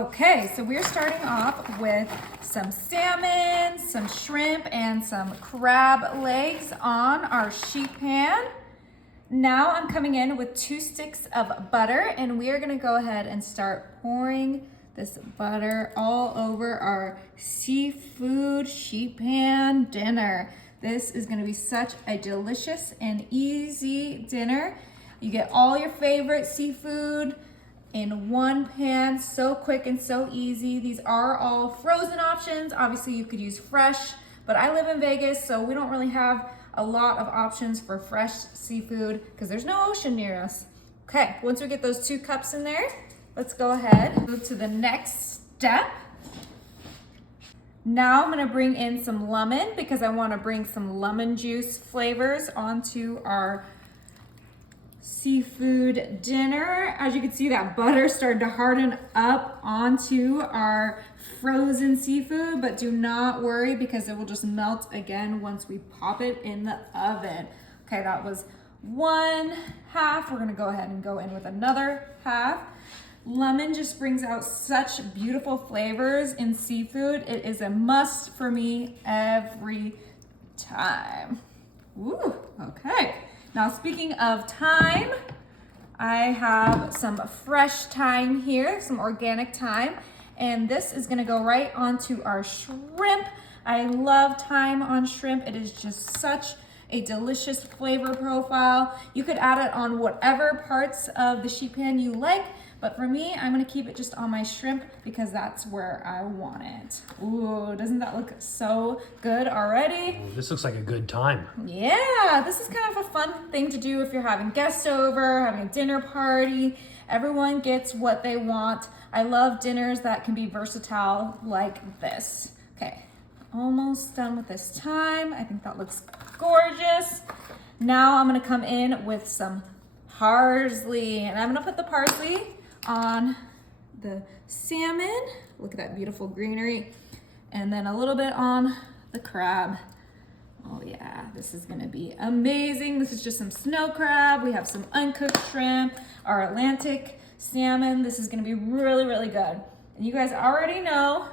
Okay, so we're starting off with some salmon, some shrimp, and some crab legs on our sheet pan. Now I'm coming in with 2 sticks of butter, and we are gonna go ahead and start pouring this butter all over our seafood sheet pan dinner. This is gonna be such a delicious and easy dinner. You get all your favorite seafood in one pan, so quick and so easy. These are all frozen options. Obviously you could use fresh, but I live in Vegas, so we don't really have a lot of options for fresh seafood because there's no ocean near us. Okay, once we get those 2 cups in there, let's go ahead and move to the next step. Now I'm gonna bring in some lemon because I wanna bring some lemon juice flavors onto our seafood dinner. As you can see, that butter started to harden up onto our frozen seafood, but do not worry because it will just melt again once we pop it in the oven. Okay, that was 1/2. We're gonna go ahead and go in with another half. Lemon just brings out such beautiful flavors in seafood. It is a must for me every time. Ooh, okay. Now, speaking of thyme, I have some fresh thyme here, some organic thyme, and this is gonna go right onto our shrimp. I love thyme on shrimp. It is just such a delicious flavor profile. You could add it on whatever parts of the sheet pan you like, but for me, I'm gonna keep it just on my shrimp because that's where I want it. Ooh, doesn't that look so good already? Ooh, this looks like a good time. Yeah, this is kind of a fun thing to do if you're having guests over, having a dinner party. Everyone gets what they want. I love dinners that can be versatile like this. Okay, almost done with this thyme. I think that looks gorgeous. Now I'm gonna come in with some parsley, and I'm gonna put the parsley on the salmon. Look at that beautiful greenery. And then a little bit on the crab. Oh yeah, this is gonna be amazing. This is just some snow crab. We have some uncooked shrimp, our Atlantic salmon. This is gonna be really, really good. And you guys already know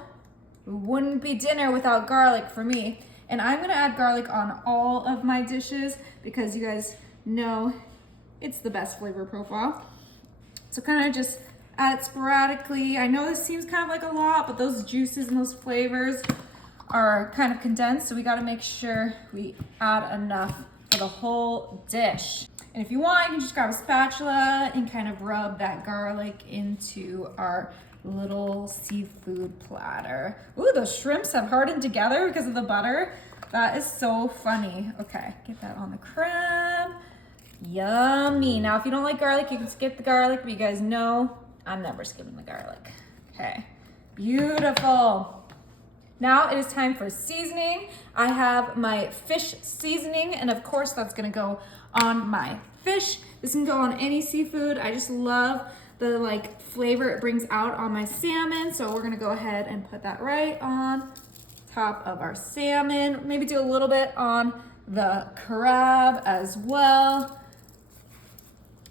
it wouldn't be dinner without garlic for me. And I'm gonna add garlic on all of my dishes because you guys know it's the best flavor profile. So kind of just add it sporadically. I know this seems kind of like a lot, but those juices and those flavors are kind of condensed, so we gotta make sure we add enough for the whole dish. And if you want, you can just grab a spatula and kind of rub that garlic into our little seafood platter. Ooh, those shrimps have hardened together because of the butter. That is so funny. Okay, get that on the crab. Yummy. Now, if you don't like garlic, you can skip the garlic, but you guys know I'm never skipping the garlic. Okay, beautiful. Now it is time for seasoning. I have my fish seasoning, and of course that's gonna go on my fish. This can go on any seafood. I just love the flavor it brings out on my salmon. So we're gonna go ahead and put that right on top of our salmon. Maybe do a little bit on the crab as well.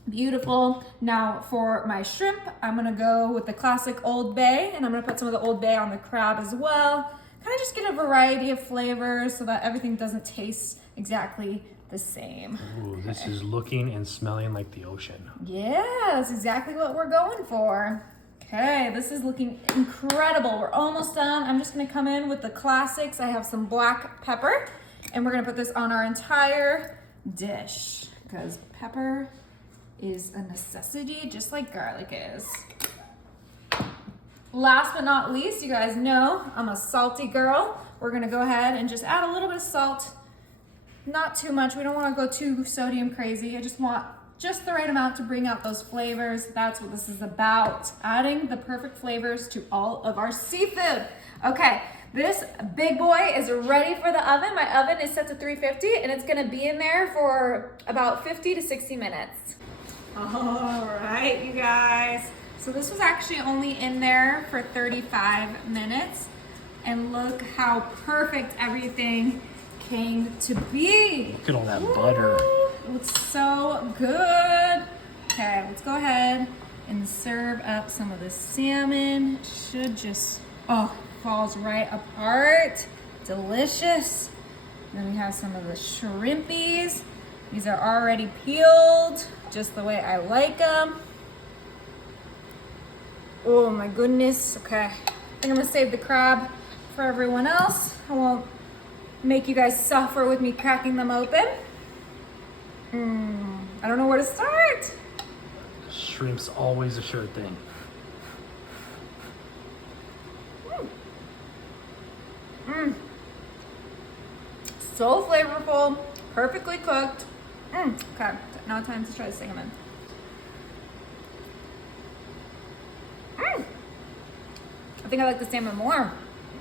Beautiful. Now for my shrimp, I'm gonna go with the classic Old Bay, and I'm gonna put some of the Old Bay on the crab as well. Kind of just get a variety of flavors so that everything doesn't taste exactly the same. Ooh, this is looking and smelling like the ocean. Yeah, that's exactly what we're going for. Okay, this is looking incredible. We're almost done. I'm just gonna come in with the classics. I have some black pepper, and we're gonna put this on our entire dish because pepper is a necessity, just like garlic is. Last but not least, you guys know I'm a salty girl. We're gonna go ahead and just add a little bit of salt. Not too much. We don't wanna go too sodium crazy. I just want just the right amount to bring out those flavors. That's what this is about. Adding the perfect flavors to all of our seafood. Okay, this big boy is ready for the oven. My oven is set to 350 and it's gonna be in there for about 50 to 60 minutes. All right, you guys. So this was actually only in there for 35 minutes. And look how perfect everything came to be. Look at all that butter. It looks so good. Okay, let's go ahead and serve up some of the salmon. Should just, oh, falls right apart. Delicious. And then we have some of the shrimpies. These are already peeled, just the way I like them. Oh my goodness, okay. I think I'm gonna save the crab for everyone else. I won't make you guys suffer with me cracking them open. I don't know where to start. Shrimp's always a sure thing. So flavorful, perfectly cooked. Okay, now time to try the salmon. I think I like the salmon more.